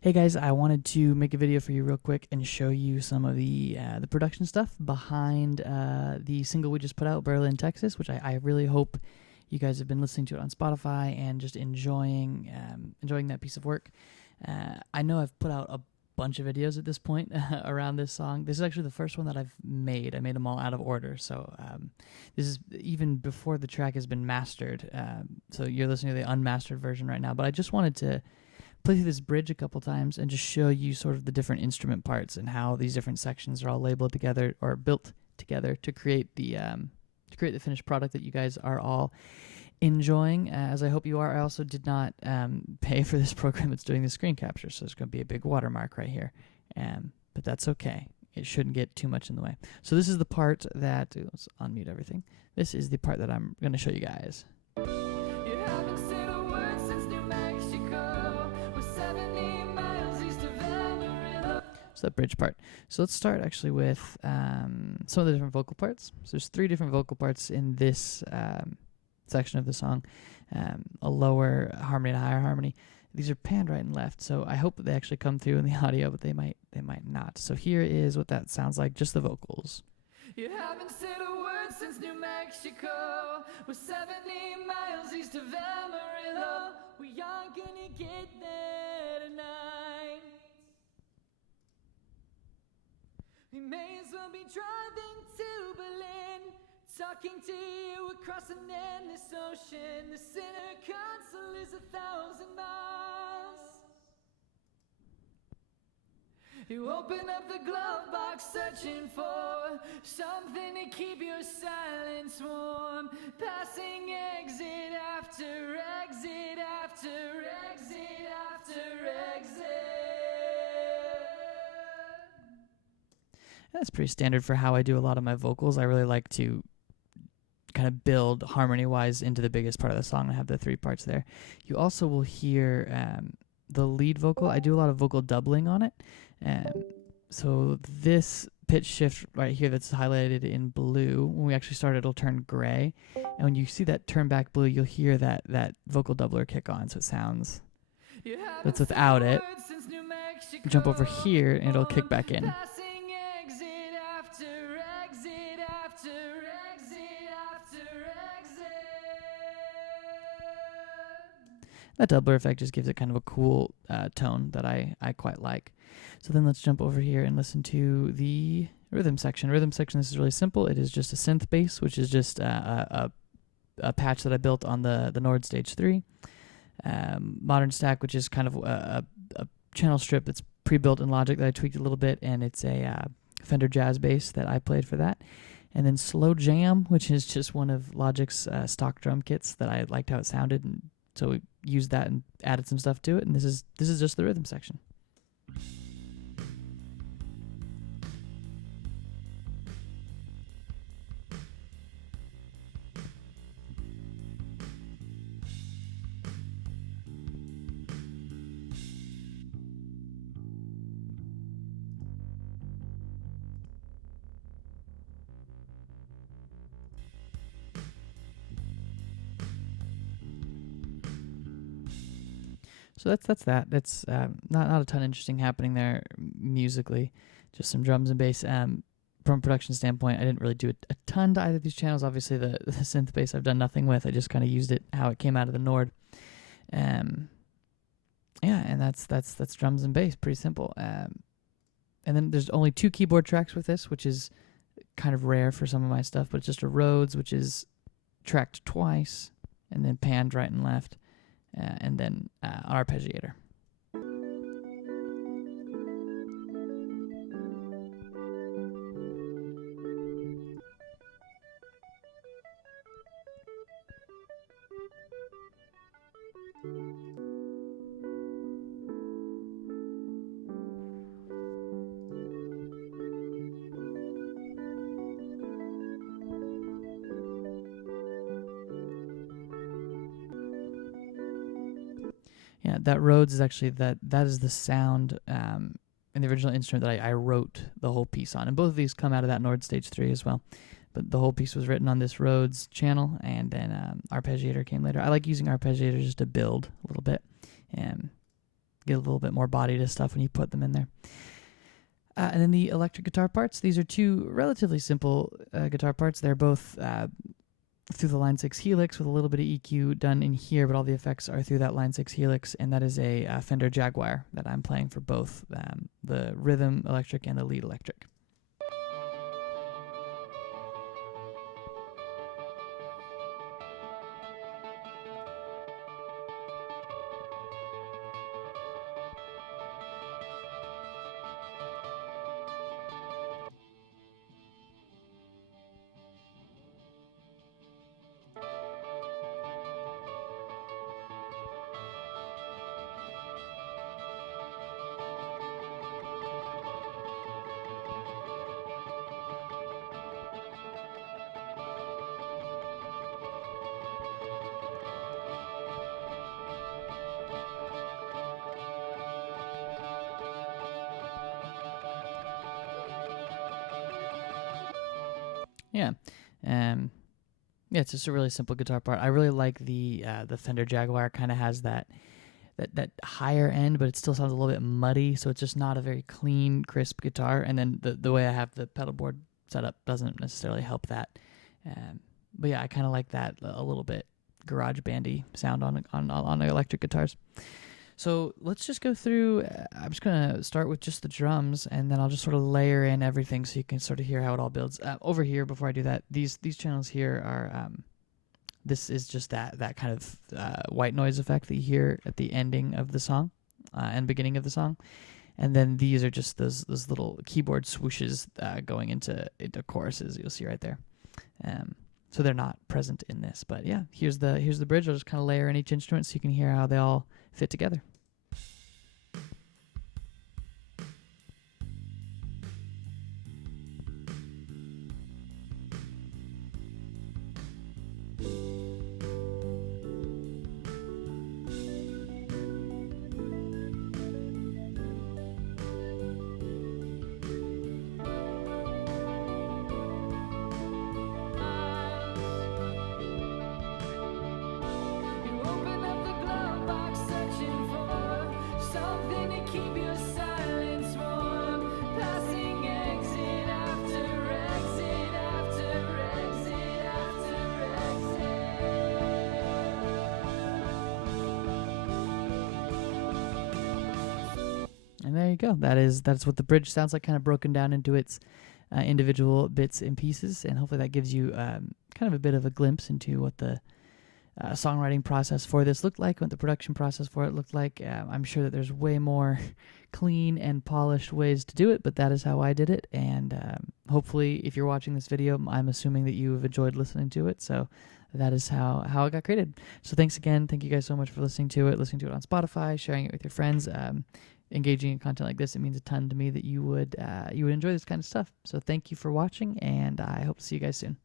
Hey guys, I wanted to make a video for you real quick and show you some of the production stuff behind the single we just put out, Berlin, Texas, which I really hope you guys have been listening to it on Spotify and just enjoying that piece of work. I know I've put out a bunch of videos at this point around this song. This is actually the first one that I've made. I made them all out of order, so this is even before the track has been mastered. So you're listening to the unmastered version right now, but I just wanted to play through this bridge a couple times and just show you sort of the different instrument parts and how these different sections are all labeled together or built together to create the finished product that you guys are all enjoying. As I hope you are. I also did not pay for this program that's doing the screen capture, so there's going to be a big watermark right here, but that's okay. It shouldn't get too much in the way. So this is the part that, let's unmute everything. This is the part that I'm going to show you guys. So that bridge part. So let's start actually with some of the different vocal parts. So there's 3 different vocal parts in this section of the song. A lower harmony and a higher harmony. These are panned right and left, so I hope that they actually come through in the audio, but they might not. So here is what that sounds like, just the vocals. You haven't said a word since New Mexico. We're 70 miles east of Amarillo. We aren't gonna get there tonight. We may as well be driving to Berlin, talking to you across an endless ocean. The center console is 1,000 miles. You open up the glove box searching for something to keep your silence warm. Passing exit after exit after exit after exit. That's pretty standard for how I do a lot of my vocals. I really like to kind of build harmony-wise into the biggest part of the song and have the 3 parts there. You also will hear the lead vocal. I do a lot of vocal doubling on it. So this pitch shift right here that's highlighted in blue, when we actually start it'll turn gray. And when you see that turn back blue, you'll hear that vocal doubler kick on, so it sounds... That's without it. Jump over here and it'll kick back in. That doubler effect just gives it kind of a cool tone that I quite like. So then let's jump over here and listen to the rhythm section. Rhythm section, this is really simple. It is just a synth bass, which is just a patch that I built on the Nord Stage 3. Modern Stack, which is kind of a channel strip that's pre-built in Logic that I tweaked a little bit, and it's a Fender Jazz bass that I played for that. And then Slow Jam, which is just one of Logic's stock drum kits that I liked how it sounded, and so we used that and added some stuff to it, and this is just the rhythm section. So that's that. That's not a ton interesting happening there musically, just some drums and bass. From a production standpoint, I didn't really do a ton to either of these channels. Obviously, the synth bass I've done nothing with. I just kind of used it how it came out of the Nord. Yeah, and that's drums and bass. Pretty simple. And then there's only 2 keyboard tracks with this, which is kind of rare for some of my stuff. But it's just a Rhodes, which is tracked twice, and then panned right and left. And then an arpeggiator. Yeah, that Rhodes is actually that is the sound in the original instrument that I wrote the whole piece on. And both of these come out of that Nord Stage 3 as well. But the whole piece was written on this Rhodes channel, and then arpeggiator came later. I like using arpeggiator just to build a little bit and get a little bit more body to stuff when you put them in there. And then the electric guitar parts. These are two relatively simple guitar parts. They're both through the Line 6 Helix with a little bit of EQ done in here, but all the effects are through that Line 6 Helix, and that is a Fender Jaguar that I'm playing for both the rhythm electric and the lead electric. Yeah. Yeah, it's just a really simple guitar part. I really like the Fender Jaguar. Kind of has that higher end, but it still sounds a little bit muddy, so it's just not a very clean, crisp guitar. And then the way I have the pedal board set up doesn't necessarily help that. But yeah, I kind of like that a little bit garage bandy sound on the electric guitars. So let's just go through. I'm just going to start with just the drums, and then I'll just sort of layer in everything so you can sort of hear how it all builds. Over here, before I do that, these channels here are, this is just that kind of white noise effect that you hear at the ending of the song and beginning of the song. And then these are just those little keyboard swooshes going into choruses you'll see right there. So they're not present in this, but yeah, here's the bridge. I'll just kind of layer in each instrument so you can hear how they all fit together. And there you go. That's what the bridge sounds like, kind of broken down into its individual bits and pieces. And hopefully that gives you kind of a bit of a glimpse into what the songwriting process for this looked like, what the production process for it looked like. I'm sure that there's way more clean and polished ways to do it, but that is how I did it. And hopefully, if you're watching this video, I'm assuming that you have enjoyed listening to it. So that is how it got created. So thanks again. Thank you guys so much for listening to it on Spotify, sharing it with your friends. Engaging in content like this, it means a ton to me that you would enjoy this kind of stuff. So thank you for watching, and I hope to see you guys soon.